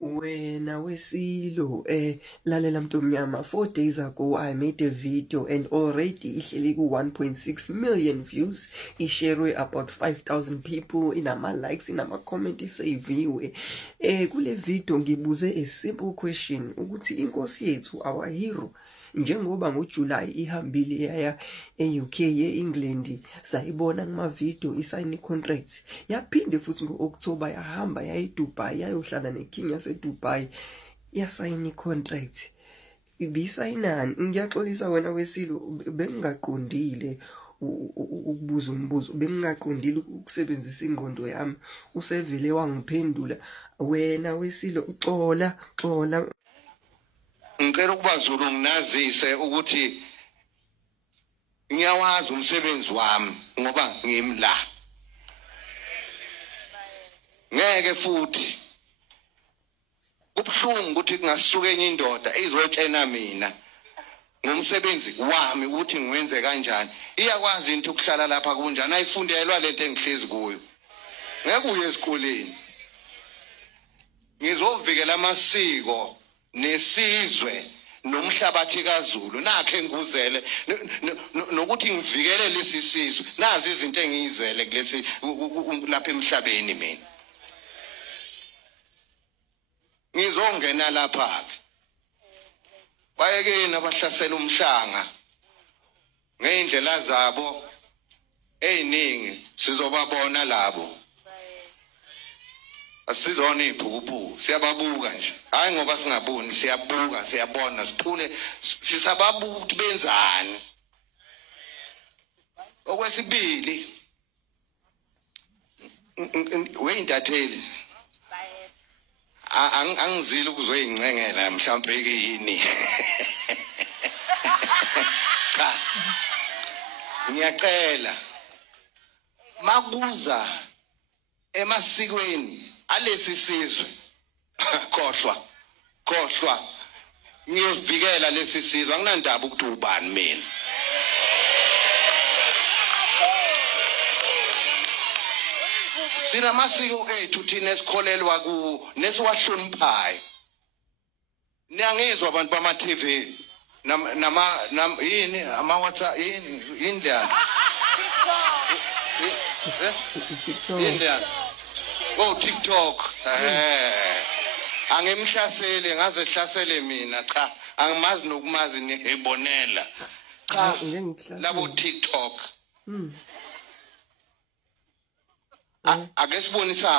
Wena Wesilo, lalela Mntomnyama, 4 days ago I made a video and already ihleli ku 1.6 million views, isharewe about 5,000 people, inama likes, inama comment, isaviwe. Kule video ngibuze a simple question ukuthi inkosi yethu our hero njengoba ngoJuly ihambile yaya e-UK ye-England, sayibona kuma-video isayini contract, yaphinde futhi ngo-October yahamba yaya eDubai yayohlala neking yaseDubai yasayini contract. Ibisayinani? Ngiyaxolisa wena Wesilo, bengingaqondile ukubuza umbuzo, bengingaqondile ukusebenzisa ingqondo yami, usevele wangiphendula. Wena Wesilo, xola. Ngicela ukuba Zulu nginazise ukuthi ngiyawazi umsebenzi wami ngoba ngimla. Ngeke futhi kubhlungu ukuthi kungasuka enye indoda izotshena mina ngomsebenzi wami ukuthi ngiwenze kanjani. Iyakwazi into ukuhlala lapha kunjani, ayifundelwa lento engihlezi kuyo. Ngeke uye esikoleni. Ngizovikela amasiko nesizwe nomhlabathi kaZulu nakhe nguzele nokuthi ngivikele lesi sizwe. Nazi izinto engiyizele kulesi lapha emhlabeni mina. Ngizongena lapha ke. Bayekeni abahlasela umhlanga ngeindlela zabo eziningi, sizobabona labo. Asizona iphuphu, siyababuka nje. Hayi ngoba singaboni, siyabuka, siyabona, sithule sisababuka ukuthi benzani. Okwesibili, weyintatheli angizile ukuzoyincengela mhlawumbe yini. Cha, ngiyacela makuza emasikweni alesi sizwe, khohlwa ngiyovikela lesi sizwe, anginandaba ukuthi ubani mina. Sina masiko ethu thina esikholelwa kuwo nesiwahloniphayo. Niyangizwa abantu bama TV yini ama WhatsApp yini indlela TikTok. Indlela TikTok. Angimhlasele ngaze hlasele mina, cha angimazi nokumazi nehebonela. Cha labo TikTok. Ake sibonisa